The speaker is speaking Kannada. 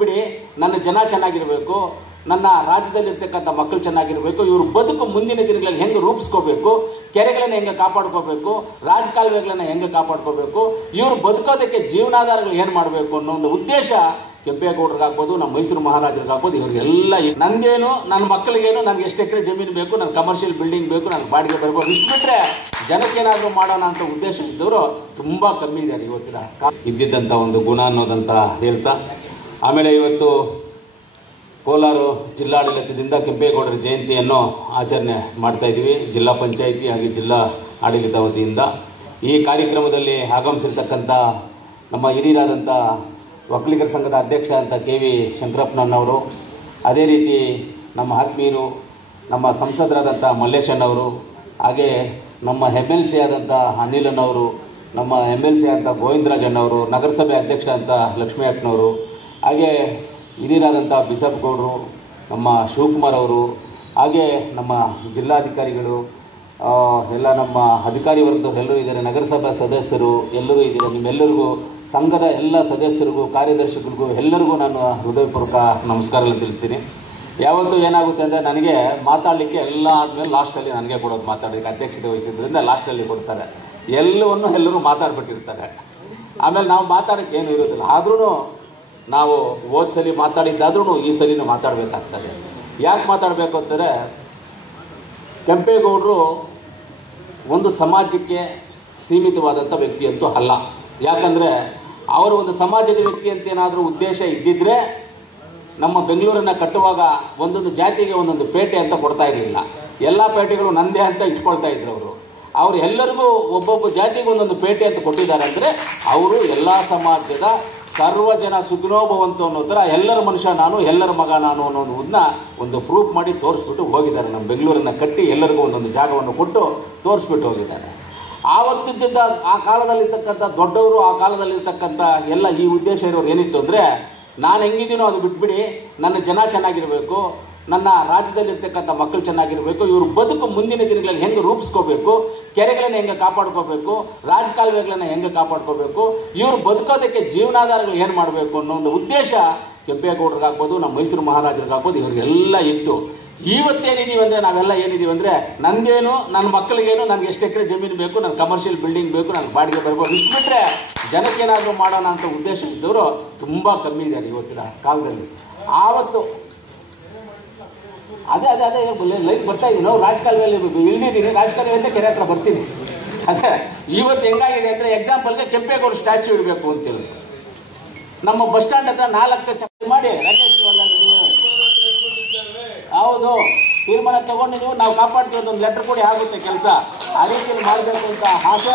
ಬಿಡಿ, ನನ್ನ ಜನ ಚೆನ್ನಾಗಿರಬೇಕು, ನನ್ನ ರಾಜ್ಯದಲ್ಲಿರ್ತಕ್ಕಂಥ ಮಕ್ಕಳು ಚೆನ್ನಾಗಿರಬೇಕು, ಇವರು ಬದುಕು ಮುಂದಿನ ದಿನಗಳಲ್ಲಿ ಹೆಂಗೆ ರೂಪಿಸ್ಕೋಬೇಕು, ಕೆರೆಗಳನ್ನು ಹೆಂಗೆ ಕಾಪಾಡ್ಕೋಬೇಕು, ರಾಜಕಾಲುವೆಗಳನ್ನು ಹೆಂಗೆ ಕಾಪಾಡ್ಕೋಬೇಕು, ಇವರು ಬದುಕೋದಕ್ಕೆ ಜೀವನಾಧಾರಗಳು ಏನು ಮಾಡಬೇಕು ಅನ್ನೋ ಒಂದು ಉದ್ದೇಶ ಕೆಂಪೇಗೌಡರಿಗಾಗ್ಬೋದು, ನಮ್ಮ ಮೈಸೂರು ಮಹಾರಾಜರಿಗಾಗ್ಬೋದು, ಇವರಿಗೆಲ್ಲ ನನಗೇನು, ನನ್ನ ಮಕ್ಕಳಿಗೇನು, ನನಗೆ ಎಷ್ಟು ಎಕರೆ ಜಮೀನು ಬೇಕು, ನನ್ನ ಕಮರ್ಷಿಯಲ್ ಬಿಲ್ಡಿಂಗ್ ಬೇಕು, ನನಗೆ ಬಾಡಿಗೆ ಬರ್ಬೋದು, ಇಷ್ಟು ಬಿಟ್ಟರೆ ಜನಕ್ಕೇನಾದರೂ ಮಾಡೋಣ ಅಂತ ಉದ್ದೇಶ ಇದ್ದವರು ತುಂಬ ಕಮ್ಮಿ ಇದ್ದಾರೆ ಇವತ್ತಿನ ಇದ್ದಿದ್ದಂಥ ಒಂದು ಗುಣ ಅನ್ನೋದಂತ ಹೇಳ್ತಾ, ಆಮೇಲೆ ಇವತ್ತು ಕೋಲಾರ ಜಿಲ್ಲಾಡಳಿತದಿಂದ ಕೆಂಪೇಗೌಡರ ಜಯಂತಿಯನ್ನು ಆಚರಣೆ ಮಾಡ್ತಾಯಿದ್ದೀವಿ. ಜಿಲ್ಲಾ ಪಂಚಾಯಿತಿ ಹಾಗೆ ಜಿಲ್ಲಾ ಆಡಳಿತ ವತಿಯಿಂದ ಈ ಕಾರ್ಯಕ್ರಮದಲ್ಲಿ ಆಗಮಿಸಿರ್ತಕ್ಕಂಥ ನಮ್ಮ ಹಿರಿಯರಾದಂಥ ಒಕ್ಕಲಿಗರ ಸಂಘದ ಅಧ್ಯಕ್ಷ ಅಂತ KV ಶಂಕರಪ್ಪನವರು, ಅದೇ ರೀತಿ ನಮ್ಮ ಆತ್ಮೀಯರು, ನಮ್ಮ ಸಂಸದರಾದಂಥ ಮಲ್ಲೇಶಣ್ಣವರು, ಹಾಗೆ ನಮ್ಮ MLC ಆದಂಥ ಅನಿಲಣ್ಣವರು, ನಮ್ಮ MLC ಆದಂಥ ಗೋವಿಂದರಾಜಣ್ಣವರು, ನಗರಸಭೆ ಅಧ್ಯಕ್ಷ ಅಂತ ಲಕ್ಷ್ಮೀ ಅಕ್ಕನವರು, ಹಾಗೆ ಹಿರಿಯರಾದಂಥ ಬಿಸಪ್ ಗೌಡರು, ನಮ್ಮ ಶಿವಕುಮಾರ್ ಅವರು, ಹಾಗೆ ನಮ್ಮ ಜಿಲ್ಲಾಧಿಕಾರಿಗಳು, ಎಲ್ಲ ನಮ್ಮ ಅಧಿಕಾರಿ ವರ್ಗದವರು ಎಲ್ಲರೂ ಇದ್ದಾರೆ, ನಗರಸಭಾ ಸದಸ್ಯರು ಎಲ್ಲರೂ ಇದ್ದಾರೆ. ನಿಮ್ಮೆಲ್ಲರಿಗೂ, ಸಂಘದ ಎಲ್ಲ ಸದಸ್ಯರಿಗೂ, ಕಾರ್ಯದರ್ಶಿಗಳಿಗೂ ಎಲ್ಲರಿಗೂ ನಾನು ಹೃದಯಪೂರ್ವಕ ನಮಸ್ಕಾರಗಳನ್ನು ತಿಳಿಸ್ತೀನಿ. ಯಾವತ್ತೂ ಏನಾಗುತ್ತೆ ಅಂದರೆ, ನನಗೆ ಮಾತಾಡಲಿಕ್ಕೆ ಎಲ್ಲ ಆದಮೇಲೆ ಲಾಸ್ಟಲ್ಲಿ ನನಗೆ ಕೊಡೋದು, ಮಾತಾಡೋದಕ್ಕೆ ಅಧ್ಯಕ್ಷತೆ ವಹಿಸಿದ್ರಿಂದ ಲಾಸ್ಟಲ್ಲಿ ಕೊಡ್ತಾರೆ. ಎಲ್ಲವನ್ನು ಎಲ್ಲರೂ ಮಾತಾಡ್ಬಿಟ್ಟಿರ್ತಾರೆ. ಆಮೇಲೆ ನಾವು ಮಾತಾಡೋಕ್ಕೆ ಏನೂ ಇರೋದಿಲ್ಲ. ಆದ್ರೂ ನಾವು ಹೋದ ಸಲ ಮಾತಾಡಿದ್ದಾದ್ರೂ ಈ ಸಲಿನೂ ಮಾತಾಡಬೇಕಾಗ್ತದೆ. ಯಾಕೆ ಮಾತಾಡಬೇಕು ಅಂತಂದರೆ, ಕೆಂಪೇಗೌಡರು ಒಂದು ಸಮಾಜಕ್ಕೆ ಸೀಮಿತವಾದಂಥ ವ್ಯಕ್ತಿಯಂತೂ ಅಲ್ಲ. ಯಾಕಂದರೆ ಅವರು ಒಂದು ಸಮಾಜದ ವ್ಯಕ್ತಿ ಅಂತ ಏನಾದರೂ ಉದ್ದೇಶ ಇದ್ದಿದ್ದರೆ ನಮ್ಮ ಬೆಂಗಳೂರನ್ನು ಕಟ್ಟುವಾಗ ಒಂದೊಂದು ಜಾತಿಗೆ ಒಂದೊಂದು ಪೇಟೆ ಅಂತ ಕೊಡ್ತಾ ಇರಲಿಲ್ಲ. ಎಲ್ಲ ಪೇಟೆಗಳು ನಂದೇ ಅಂತ ಇಟ್ಕೊಳ್ತಾ ಇದ್ರು ಅವರು ಎಲ್ಲರಿಗೂ ಒಬ್ಬೊಬ್ಬ ಜಾತಿಗೆ ಒಂದೊಂದು ಪೇಟೆ ಅಂತ ಕೊಟ್ಟಿದ್ದಾರೆ. ಅಂದರೆ ಅವರು ಎಲ್ಲ ಸಮಾಜದ ಸರ್ವಜನ ಸುಖಿನೋಭವಂತು ಅನ್ನೋ ಥರ ಎಲ್ಲರ ಮನುಷ್ಯ ನಾನು, ಎಲ್ಲರ ಮಗ ನಾನು ಅನ್ನೋದನ್ನ ಒಂದು ಪ್ರೂಫ್ ಮಾಡಿ ತೋರಿಸ್ಬಿಟ್ಟು ಹೋಗಿದ್ದಾರೆ. ನಮ್ಮ ಬೆಂಗಳೂರನ್ನು ಕಟ್ಟಿ ಎಲ್ಲರಿಗೂ ಒಂದೊಂದು ಜಾಗವನ್ನು ಕೊಟ್ಟು ತೋರಿಸ್ಬಿಟ್ಟು ಹೋಗಿದ್ದಾರೆ. ಆವತ್ತಿದ್ದ ಆ ಕಾಲದಲ್ಲಿರ್ತಕ್ಕಂಥ ದೊಡ್ಡವರು, ಆ ಕಾಲದಲ್ಲಿರ್ತಕ್ಕಂಥ ಎಲ್ಲ ಈ ಉದ್ದೇಶ ಇರೋರು ಏನಿತ್ತು ಅಂದರೆ, ನಾನು ಹೆಂಗಿದ್ದೀನೋ ಅದು ಬಿಟ್ಬಿಡಿ, ನನ್ನ ಜನ ಚೆನ್ನಾಗಿರಬೇಕು, ನನ್ನ ರಾಜ್ಯದಲ್ಲಿರ್ತಕ್ಕಂಥ ಮಕ್ಕಳು ಚೆನ್ನಾಗಿರಬೇಕು, ಇವರು ಬದುಕು ಮುಂದಿನ ದಿನಗಳಲ್ಲಿ ಹೆಂಗೆ ರೂಪಿಸ್ಕೋಬೇಕು, ಕೆರೆಗಳನ್ನು ಹೆಂಗೆ ಕಾಪಾಡ್ಕೋಬೇಕು, ರಾಜಕಾಲುವೆಗಳನ್ನು ಹೆಂಗೆ ಕಾಪಾಡ್ಕೋಬೇಕು, ಇವರು ಬದುಕೋದಕ್ಕೆ ಜೀವನಾಧಾರಗಳು ಏನು ಮಾಡಬೇಕು ಅನ್ನೋ ಒಂದು ಉದ್ದೇಶ ಕೆಂಪೇಗೌಡರಿಗಾಗ್ಬೋದು, ನಮ್ಮ ಮೈಸೂರು ಮಹಾರಾಜರಿಗಾಗ್ಬೋದು, ಇವರಿಗೆಲ್ಲ ಇತ್ತು. ಇವತ್ತೇನಿದ್ದೀವಿ ಅಂದರೆ, ನಾವೆಲ್ಲ ಏನಿದ್ದೀವಿ ಅಂದರೆ, ನನಗೇನು, ನನ್ನ ಮಕ್ಕಳಿಗೇನು, ನನಗೆ ಎಷ್ಟು ಎಕರೆ ಜಮೀನು ಬೇಕು, ನನ್ನ ಕಮರ್ಷಿಯಲ್ ಬಿಲ್ಡಿಂಗ್ ಬೇಕು, ನನಗೆ ಬಾಡಿಗೆ ಬರ್ಬೋದು, ಇಷ್ಟು ಬಿಟ್ಟರೆ ಜನಕ್ಕೇನಾದರೂ ಮಾಡೋಣ ಅಂತ ಉದ್ದೇಶ ಇದ್ದವರು ತುಂಬ ಕಮ್ಮಿ ಇದ್ದಾರೆ ಇವತ್ತಿನ ಕಾಲದಲ್ಲಿ. ಆವತ್ತು ಅದೇ ಲೈಫ್ ಬರ್ತಾ ಇದ್ದೀನಿ, ರಾಜಕಾಲುವೆಯಲ್ಲಿ ಇಳಿದಿದ್ದೀನಿ, ರಾಜಕಾಲುವೆ ಅಂತ ಕೆರೆ ಹತ್ರ ಬರ್ತೀನಿ. ಅದೇ ಇವತ್ತು ಹೆಂಗಾಗಿದೆ ಅಂದರೆ, ಎಕ್ಸಾಂಪಲ್ಗೆ ಕೆಂಪೇಗೌಡ ಸ್ಟ್ಯಾಚ್ಯೂ ಇಡಬೇಕು ಅಂತೇಳಿ ನಮ್ಮ ಬಸ್ ಸ್ಟ್ಯಾಂಡ್ ಹತ್ರ 4 ಚಕ್ರ ಮಾಡಿ ರಾಕೇಶ್ ಹೌದು ತೀರ್ಮಾನ ತಗೊಂಡು ನಾವು ಕಾಪಾಡ್ತೀವಿ, ಒಂದು ಲೆಟರ್ ಕೊಡಿ, ಆಗುತ್ತೆ ಕೆಲಸ. ಆ ರೀತಿಯಲ್ಲಿ ಮಾಡಬೇಕು ಅಂತ ಆಸೆ.